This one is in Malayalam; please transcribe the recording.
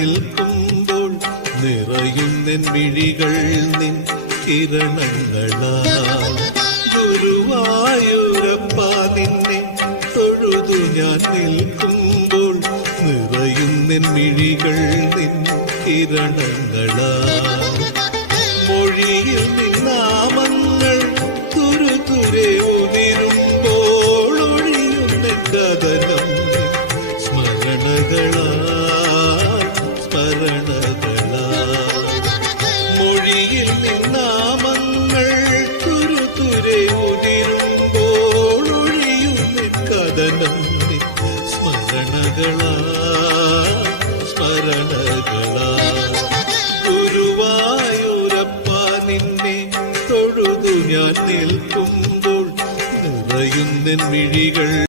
നിൽക്കുമ്പോൾ നിറയുന്നെൻ മിഴികൾ നിൻ കിരണങ്ങളാൽ. ഗുരുവായൂരപ്പ നിന്നെ തൊഴുതു ഞാൻ നിൽക്കുമ്പോൾ നിറയുന്നെൻ മിഴികൾ നിൻ കിരണങ്ങളാൽ. മൊഴിയിൽ നിന്നാമങ്ങൾ തുരുതുരെ ഉതിരുമ്പോൾ ഒഴിയുന്ന കഥനം സ്മരണകളാൽ സ്മരണകളാൽ. മൊഴിയിൽ നിന്നാമങ്ങൾ തുരുതുരെ ഉതിരുമ്പോൾ ഒഴിയുന്ന കഥനം സ്മരണകളാൽ സ്മരണകളാൽ. ഗുരുവായൂരപ്പ നിന്നെ തൊഴുതു ഞാൻ നിൽക്കുമ്പോൾ നിറയുന്നെൻ മിഴികൾ